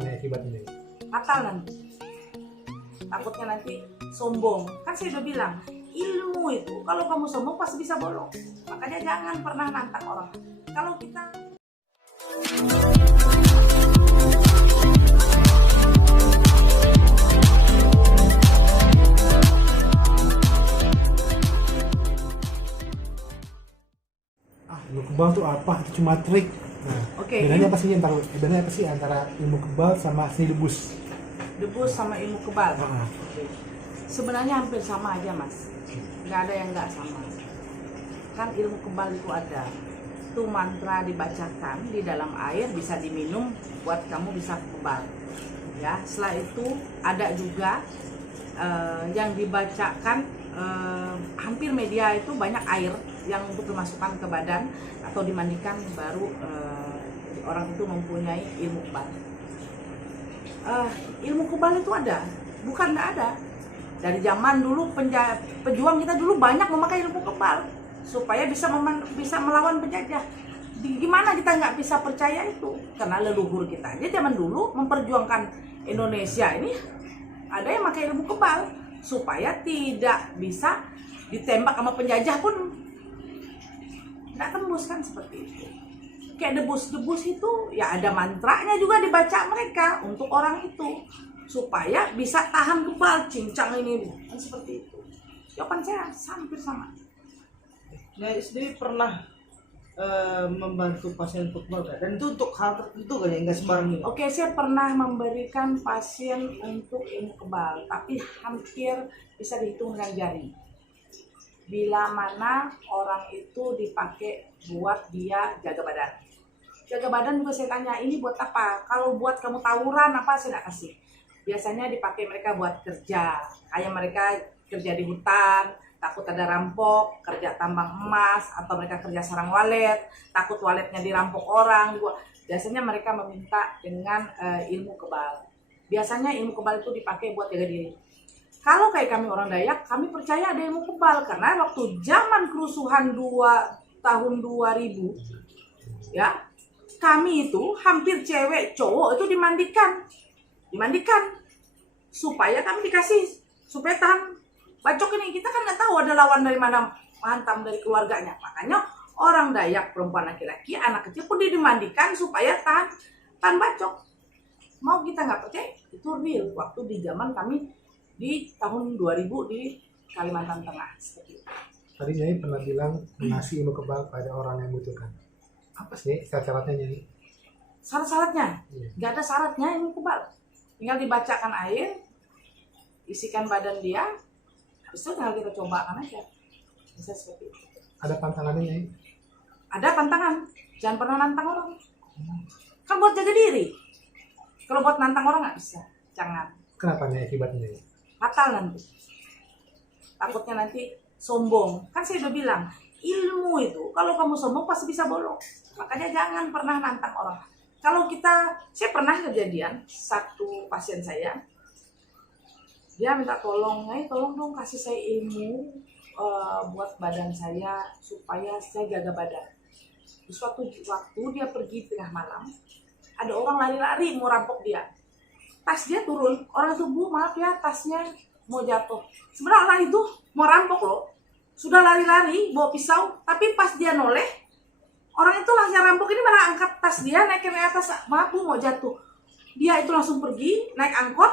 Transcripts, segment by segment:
nih akibatnya? Fatal nanti. Takutnya nanti sombong. Kan saya udah bilang, ilmu itu kalau kamu sombong pasti bisa bolong. Makanya jangan pernah nantang orang. Kalau kita Ilmu kebal tuh apa? Itu cuma trik. Nah, Oke, bedanya apa sih antara ilmu kebal sama seni debus? debus sama ilmu kebal. Ah, Sebenarnya hampir sama aja, Mas. Nggak ada yang nggak sama. Kan ilmu kebal itu ada. Itu mantra dibacakan di dalam air, bisa diminum buat kamu bisa kebal. Ya, setelah itu ada juga yang dibacakan hampir media itu banyak air yang untuk dimasukkan ke badan atau dimandikan baru orang itu mempunyai ilmu kebal. Ilmu kebal itu ada, bukan nggak ada. Dari zaman dulu pejuang kita dulu banyak memakai ilmu kebal supaya bisa melawan penjajah. Gimana kita nggak bisa percaya itu? Karena leluhur kita aja zaman dulu memperjuangkan Indonesia ini ada yang pakai ilmu kebal supaya tidak bisa ditembak sama penjajah pun nggak tembus, kan seperti itu. Kayak debus itu ya ada mantranya juga dibaca mereka untuk orang itu supaya bisa tahan kebal cincang ini, kan seperti itu. Jawaban saya hampir sama. Nah, sendiri pernah membantu pasien untuk kebal dan itu untuk hal tertentu kan ya, nggak sembarang. Oke, saya pernah memberikan pasien untuk ilmu kebal, tapi hampir bisa dihitung dengan jari. Bila mana orang itu dipakai buat dia jaga badan. Jaga badan juga saya tanya, ini buat apa? Kalau buat kamu tawuran apa, saya nggak kasih. Biasanya dipakai mereka buat kerja, kayak mereka kerja di hutan, takut ada rampok, kerja tambang emas, atau mereka kerja sarang walet, takut waletnya dirampok orang. Biasanya mereka meminta dengan ilmu kebal. Biasanya ilmu kebal itu dipakai buat jaga diri. Kalau kayak kami orang Dayak, kami percaya ada ilmu kebal karena waktu zaman kerusuhan tahun 2000, ya, kami itu hampir cewek cowok itu dimandikan supaya kami dikasih supaya tahan bacok ini. Kita kan nggak tahu ada lawan dari mana, hantam dari keluarganya. Makanya orang Dayak, perempuan laki-laki, anak kecil pun dimandikan supaya tahan bacok. Mau kita nggak percaya, itu real. Waktu di zaman kami di tahun 2000 di Kalimantan Tengah seperti itu. tadi Nyai pernah bilang ngasih ilmu kebal pada orang yang membutuhkan. Apa sih syarat-syaratnya, Nyai? Syarat-syaratnya? Iya. Nggak ada syaratnya ilmu kebal. Tinggal dibacakan air, isikan badan dia, habis itu tinggal kita cobakan aja. Bisa seperti itu. Ada pantangannya, Nyai? Ada pantangan, jangan pernah nantang orang. Kan buat jaga diri. Kalau buat nantang orang nggak bisa, jangan. Kenapa, Nyai, akibatnya, Nyai? Fatal nanti. Takutnya nanti sombong. Kan saya udah bilang, ilmu itu kalau kamu sombong pasti bisa bolong. Makanya jangan pernah nantang orang. Kalau saya pernah kejadian, satu pasien saya, dia minta tolong dong kasih saya ilmu buat badan saya supaya saya jaga badan. Di suatu waktu dia pergi tengah malam, ada orang lari-lari mau rampok dia. Tas dia turun, orang itu, "Bu, maaf ya, tasnya mau jatuh." Sebenarnya orang itu mau rampok loh, sudah lari-lari bawa pisau, tapi pas dia noleh, orang itu langsung rampok ini malah angkat tas dia, naikin ke atas. "Maaf Bu, mau jatuh." Dia itu langsung pergi naik angkot.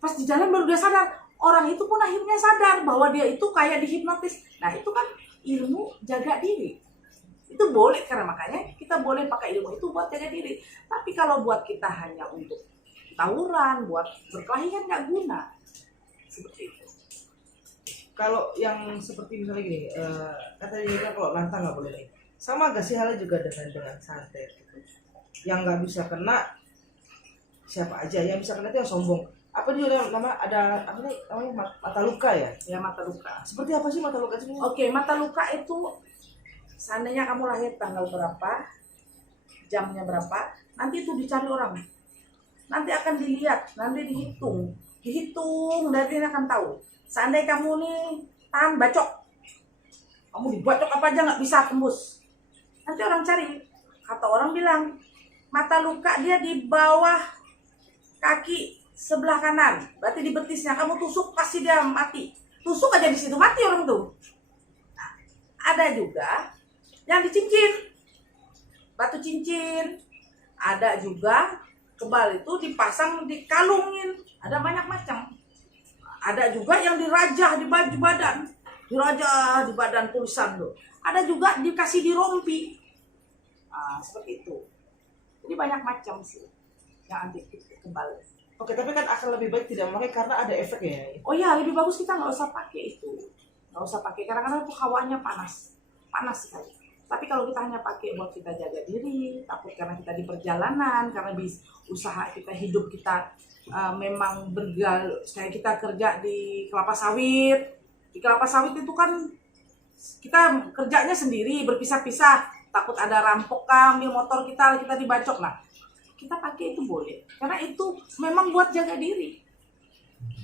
Pas di jalan baru dia sadar. Orang itu pun akhirnya sadar bahwa dia itu kayak dihipnotis. Nah, itu kan ilmu jaga diri. Itu boleh, karena makanya kita boleh pakai ilmu itu buat jaga diri. Tapi kalau buat kita hanya untuk tawuran, buat berkelahi kan nggak guna. Seperti itu. Kalau yang seperti misalnya gini, katanya kalau nantang nggak boleh nih. Sama gak sih halnya juga dengan santet gitu. Yang nggak bisa kena siapa aja, yang bisa kena itu yang sombong. Apa dia namanya mata luka ya? Ya, mata luka. Seperti apa sih mata luka itu? Oke, mata luka itu seandainya kamu lahir tanggal berapa, jamnya berapa, nanti itu dicari orang. Nanti akan dilihat, nanti dihitung, dari ini akan tahu. Seandainya kamu nih tahan bacok, kamu dibacok apa aja nggak bisa tembus. Nanti orang cari, kata orang bilang mata luka dia di bawah kaki sebelah kanan, berarti di betisnya kamu tusuk pasti dia mati. Tusuk aja di situ mati orang tuh. Nah, ada juga yang dicincin, batu cincin. Ada juga kebal itu dipasang dikalungin, ada banyak macam. Ada juga yang dirajah di baju badan, dirajah di badan tulisan tuh. Ada juga dikasih di rompi. Nah, seperti itu. Jadi banyak macam sih yang anti kebal. Oke, tapi kan akan lebih baik tidak memakai karena ada efeknya ya. Oh ya, lebih bagus kita nggak usah pakai itu. Nggak usah pakai, karena itu hawanya panas. Panas sekali. Tapi kalau kita hanya pakai buat kita jaga diri, takut karena kita di perjalanan, karena usaha kita, hidup kita memang kayak kita kerja di kelapa sawit. Di kelapa sawit itu kan kita kerjanya sendiri, berpisah-pisah. Takut ada rampok ambil motor kita dibacok. Nah, kita pakai itu boleh. Karena itu memang buat jaga diri.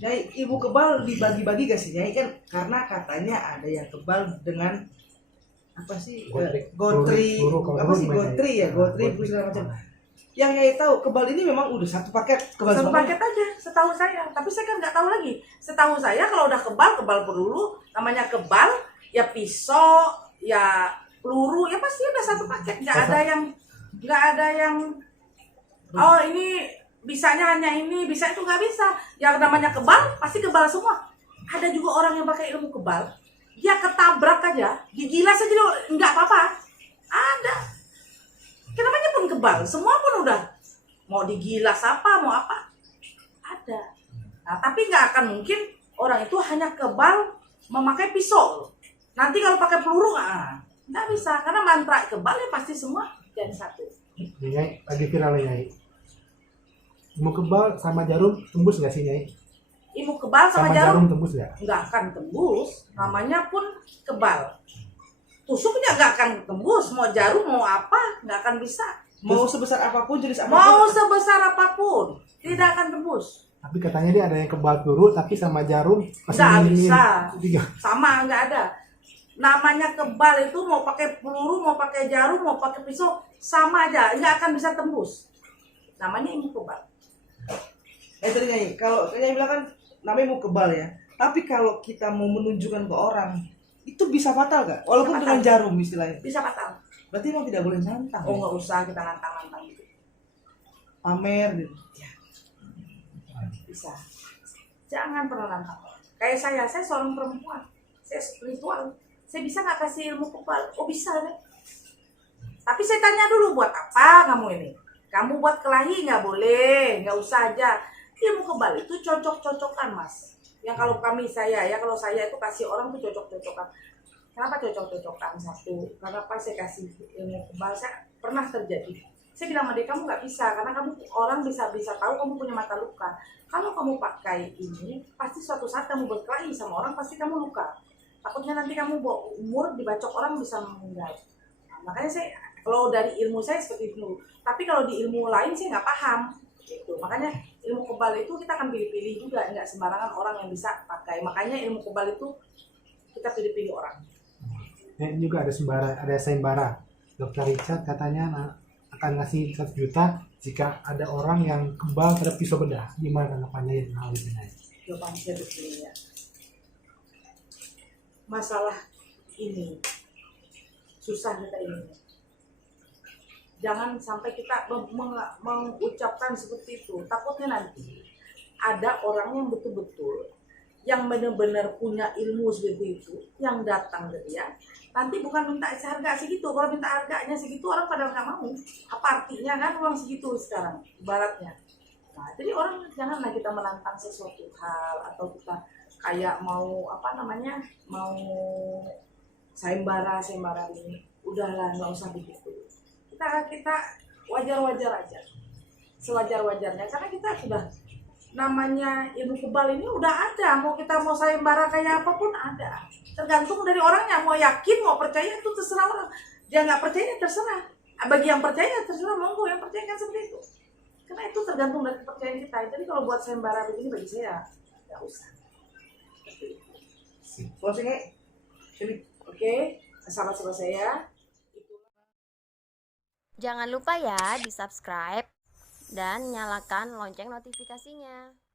Nyai, ibu kebal dibagi-bagi gak sih Nyai? Kan karena katanya ada yang kebal dengan apa sih? Gotri, apa sih gotri ya? Gotri, segala macam. Yang Nyai tahu kebal ini memang udah satu paket kebal Satu paket aja, setahu saya. Tapi saya kan nggak tahu lagi. Setahu saya kalau udah kebal peluru, namanya kebal, ya pisau, ya peluru, ya pasti udah satu paket. Nggak ada yang oh ini bisanya hanya ini, bisa itu nggak bisa. Yang namanya kebal pasti kebal semua. Ada juga orang yang pakai ilmu kebal, dia ketabrak aja, digilas aja nggak apa-apa. Ada. Kenapanya pun kebal, semua pun udah mau digilas apa, mau apa, ada. Nah, tapi nggak akan mungkin orang itu hanya kebal memakai pisau. Nanti kalau pakai peluru nggak bisa, karena mantra kebal ya pasti semua jadi satu. Nyai, lagi viral Nyai. Ilmu kebal sama jarum tembus nggak sih Nyai? Ilmu kebal sama jarum tembus nggak? Nggak akan tembus, namanya pun kebal. Tusuknya nggak akan tembus, mau jarum mau apa nggak akan bisa. Mau sebesar apapun, jenis apapun. Mau sebesar apapun tidak akan tembus. Tapi katanya dia ada yang kebal peluru tapi sama jarum Nggak bisa. Tiga. Sama, nggak ada. Namanya kebal itu mau pakai peluru, mau pakai jarum, mau pakai pisau, sama aja, nggak akan bisa tembus. Namanya ilmu kebal. Tadi Nyai, kalau Nyai bilang kan namanya ilmu kebal ya. Tapi kalau kita mau menunjukkan ke orang, itu bisa fatal gak? Walaupun Bisa dengan fatal. jarum istilahnya. Bisa fatal. Berarti emang tidak boleh nantang. Oh Ya? nggak usah kita nantang-nantang gitu. Pamer gitu. Ya. Bisa. Jangan pernah nantang. Kayak saya seorang perempuan, saya spiritual. Saya bisa nggak kasih ilmu kebal? Oh bisa deh. Tapi saya tanya dulu, buat apa kamu ini? Kamu buat kelahi nggak boleh, nggak usah aja. Ilmu kebal itu cocok-cocokan mas. Yang kalau kalau saya itu kasih orang tuh cocok-cocokan. Kenapa cocok-cocokan? Satu, kenapa saya kasih ilmu kebal? Saya pernah terjadi. Saya bilang sama dia, kamu nggak bisa, karena kamu orang bisa tahu kamu punya mata luka. Kalau kamu pakai ini, pasti suatu saat kamu berkelahi sama orang, pasti kamu luka. Takutnya nanti kamu bawa umur, dibacok orang bisa meninggal. Nah, makanya saya, kalau dari ilmu saya seperti itu. Tapi kalau di ilmu lain saya nggak paham. Gitu. Makanya ilmu kebal itu kita akan pilih-pilih juga, nggak sembarangan orang yang bisa pakai. Makanya ilmu kebal itu kita pilih-pilih orang. Ini juga ada sayembara. Dr. Richard katanya akan ngasih 1 juta jika ada orang yang kebal terhadap pisau bedah. Gimana tanggapannya hal ini? Jawaban saya begini ya. Masalah ini susah kita ini. Jangan sampai kita mengucapkan seperti itu. Takutnya nanti ada orang yang betul-betul yang benar-benar punya ilmu seperti itu yang datang ke dia. Nanti bukan minta harga segitu. Kalau minta harganya segitu orang pada nggak mau. Apa artinya kan uang segitu sekarang ibaratnya. Nah, jadi orang janganlah kita menantang sesuatu hal atau kita kayak mau mau sayembara ini. Udahlah, nggak usah begitu. Kita wajar-wajar aja, sewajar-wajarnya, karena kita sudah namanya ilmu kebal ini udah ada. Mau kita mau sayembara kayak apapun ada, tergantung dari orangnya. Mau yakin mau percaya itu terserah orang. Dia nggak percaya terserah. Bagi yang percaya terserah, monggo. Yang percaya kan seperti itu, karena itu tergantung dari kepercayaan kita. Jadi kalau buat sayembara begini bagi saya nggak usah. Closingnya, Oke, sahabat-sahabat saya. Jangan lupa ya di subscribe, dan nyalakan lonceng notifikasinya.